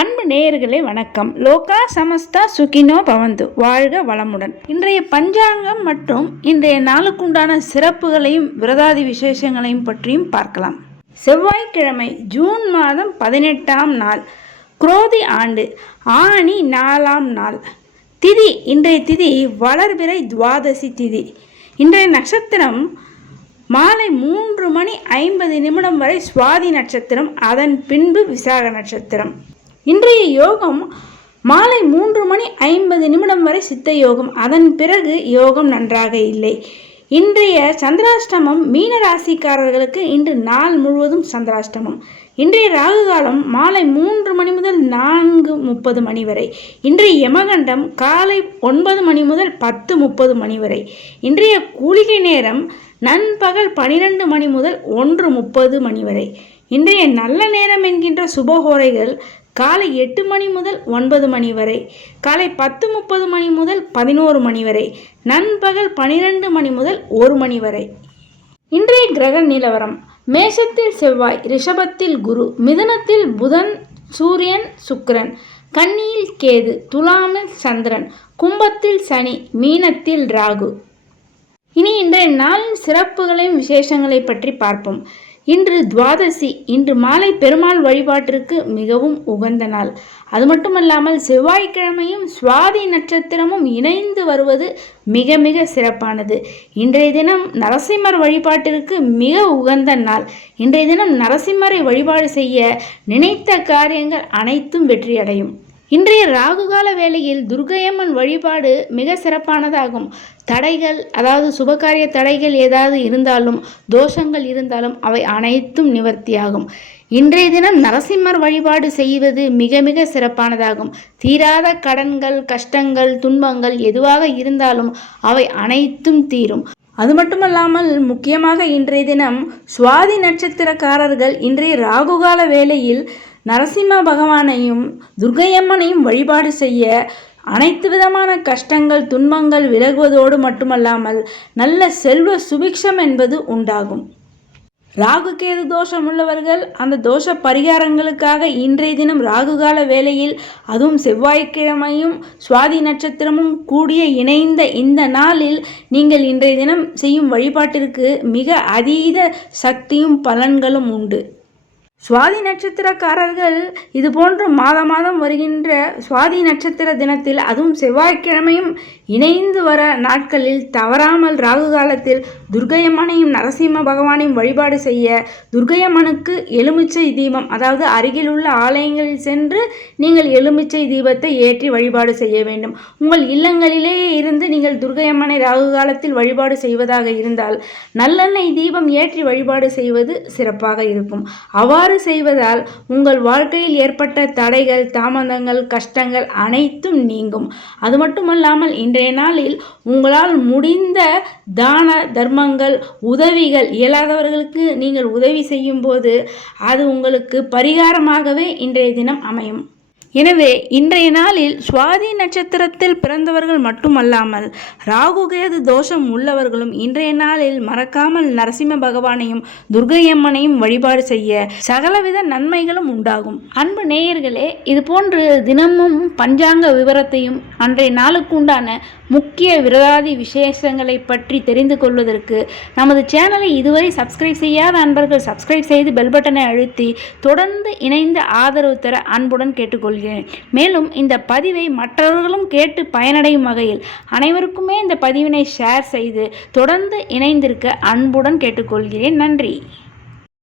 அன்பு நேயர்களே வணக்கம். லோகா சமஸ்தா சுகினோ பவந்து. வாழ்க வளமுடன். இன்றைய பஞ்சாங்கம் மற்றும் இன்றைய நாளுக்குண்டான சிறப்புகளையும் விரதாதி விசேஷங்களையும் பற்றியும் பார்க்கலாம். செவ்வாய்க்கிழமை ஜூன் மாதம் பதினெட்டாம் நாள் குரோதி ஆண்டு ஆணி நாலாம் நாள். திதி இன்றைய திதி வளர்பிறை துவாதசி திதி. இன்றைய நட்சத்திரம் மாலை மூன்று மணி ஐம்பது நிமிடம் வரை சுவாதி நட்சத்திரம் அதன் பின்பு விசாக நட்சத்திரம். இன்றைய யோகம் மாலை மூன்று மணி ஐம்பது நிமிடம் வரை சித்த யோகம். அதன் பிறகு யோகம் நன்றாக இல்லை. இன்றைய சந்திராஷ்டமம் மீன ராசிக்காரர்களுக்கு இன்று நாள் முழுவதும் சந்திராஷ்டமம். இன்றைய ராகு காலம் மாலை மூன்று மணி முதல் நான்கு முப்பது மணி வரை. இன்றைய யமகண்டம் காலை ஒன்பது மணி முதல் பத்து முப்பது மணி வரை. இன்றைய கூலிகை நேரம் நண்பகல் பனிரெண்டு மணி முதல் ஒன்று முப்பது மணி வரை. இன்றைய நல்ல நேரம் என்கின்ற சுபகோரைகள் காலை எட்டு மணி முதல் ஒன்பது மணி வரை காலை பத்து முப்பது மணி முதல் பதினோரு மணி வரை நண்பகல் பனிரெண்டு மணி முதல் ஒரு மணி வரை. இன்றைய கிரக நிலவரம் மேஷத்தில் செவ்வாய் ரிஷபத்தில் குரு மிதனத்தில் புதன் சூரியன் சுக்கிரன் கன்னியில் கேது துலாமில் சந்திரன் கும்பத்தில் சனி மீனத்தில் ராகு. இனி இன்றைய நாளின் சிறப்புகளையும் விசேஷங்களை பற்றி பார்ப்போம். இன்று துவாதசி இன்று மாலை பெருமாள் வழிபாட்டிற்கு மிகவும் உகந்த நாள். அது மட்டுமல்லாமல் செவ்வாய்க்கிழமையும் சுவாதி நட்சத்திரமும் இணைந்து வருவது மிக மிக சிறப்பானது. இன்றைய தினம் நரசிம்மர் வழிபாட்டிற்கு மிக உகந்த நாள். இன்றைய தினம் நரசிம்மரை வழிபாடு செய்ய நினைத்த காரியங்கள் அனைத்தும் வெற்றியடையும். இன்றைய ராகுகால வேளையில் துர்கையம்மன் வழிபாடு மிக சிறப்பானதாகும். தடைகள் அதாவது சுபகாரிய தடைகள் ஏதாவது இருந்தாலும் தோஷங்கள் இருந்தாலும் அவை அனைத்தும் நிவர்த்தியாகும். இன்றைய தினம் நரசிம்மர் வழிபாடு செய்வது மிக மிக சிறப்பானதாகும். தீராத கடன்கள் கஷ்டங்கள் துன்பங்கள் எதுவாக இருந்தாலும் அவை அனைத்தும் தீரும். அது மட்டுமல்லாமல் முக்கியமாக இன்றைய தினம் சுவாதி நட்சத்திரக்காரர்கள் இன்றைய ராகுகால வேளையில் நரசிம்ம பகவானையும் துர்கையம்மனையும் வழிபாடு செய்ய அனைத்து விதமான கஷ்டங்கள் துன்பங்கள் விலகுவதோடு மட்டுமல்லாமல் நல்ல செல்வ சுபிக்ஷம் என்பது உண்டாகும். ராகுகேது தோஷம் உள்ளவர்கள் அந்த தோஷ பரிகாரங்களுக்காக இன்றைய தினம் ராகுகால வேளையில் அதுவும் செவ்வாய்க்கிழமையும் சுவாதி நட்சத்திரமும் கூடிய இணைந்த இந்த நாளில் நீங்கள் இன்றைய தினம் செய்யும் வழிபாட்டிற்கு மிக அதீத சக்தியும் பலன்களும் உண்டு. சுவாதி நட்சத்திரக்காரர்கள் இது போன்று மாத மாதம் வருகின்ற சுவாதி நட்சத்திர தினத்தில் அதுவும் செவ்வாய்க்கிழமையும் இணைந்து வர நாட்களில் தவறாமல் ராகு காலத்தில் துர்கையம்மனையும் நரசிம்ம பகவானையும் வழிபாடு செய்ய துர்கையம்மனுக்கு எலுமிச்சை தீபம் அதாவது அருகில் உள்ள ஆலயங்களில் சென்று நீங்கள் எலுமிச்சை தீபத்தை ஏற்றி வழிபாடு செய்ய வேண்டும். உங்கள் இல்லங்களிலேயே இருந்து நீங்கள் துர்கையம்மனை ராகு காலத்தில் வழிபாடு செய்வதாக இருந்தால் நல்லெண்ணெய் தீபம் ஏற்றி வழிபாடு செய்வது சிறப்பாக இருக்கும். அவ்வாறு இவ்வாறு செய்வதால் உங்கள் வாழ்க்கையில் ஏற்பட்ட தடைகள் தாமதங்கள் கஷ்டங்கள் அனைத்தும் நீங்கும். அது மட்டுமல்லாமல் இன்றைய நாளில் உங்களால் முடிந்த தான தர்மங்கள் உதவிகள் இயலாதவர்களுக்கு நீங்கள் உதவி செய்யும் போது அது உங்களுக்கு பரிகாரமாகவே இன்றைய தினம் அமையும். எனவே இன்றைய நாளில் சுவாதி நட்சத்திரத்தில் பிறந்தவர்கள் மட்டுமல்லாமல் ராகுகேது தோஷம் உள்ளவர்களும் இன்றைய நாளில் மறக்காமல் நரசிம்ம பகவானையும் துர்கையம்மனையும் வழிபாடு செய்ய சகலவித நன்மைகளும் உண்டாகும். அன்பு நேயர்களே இது போன்று தினமும் பஞ்சாங்க விவரத்தையும் அன்றைய நாளுக்கு உண்டான முக்கிய விரதாதி விசேஷங்களை பற்றி தெரிந்து கொள்வதற்கு நமது சேனலை இதுவரை சப்ஸ்கிரைப் செய்யாத அன்பர்கள் சப்ஸ்கிரைப் செய்து பெல் பட்டனை அழுத்தி தொடர்ந்து இணைந்து ஆதரவு தர அன்புடன் கேட்டுக்கொள்கிறேன். மேலும் இந்த பதிவை மற்றவர்களும் கேட்டு பயனடையும் வகையில் அனைவருக்குமே இந்த பதிவினை ஷேர் செய்து தொடர்ந்து இணைந்திருக்க அன்புடன் கேட்டுக்கொள்கிறேன். நன்றி.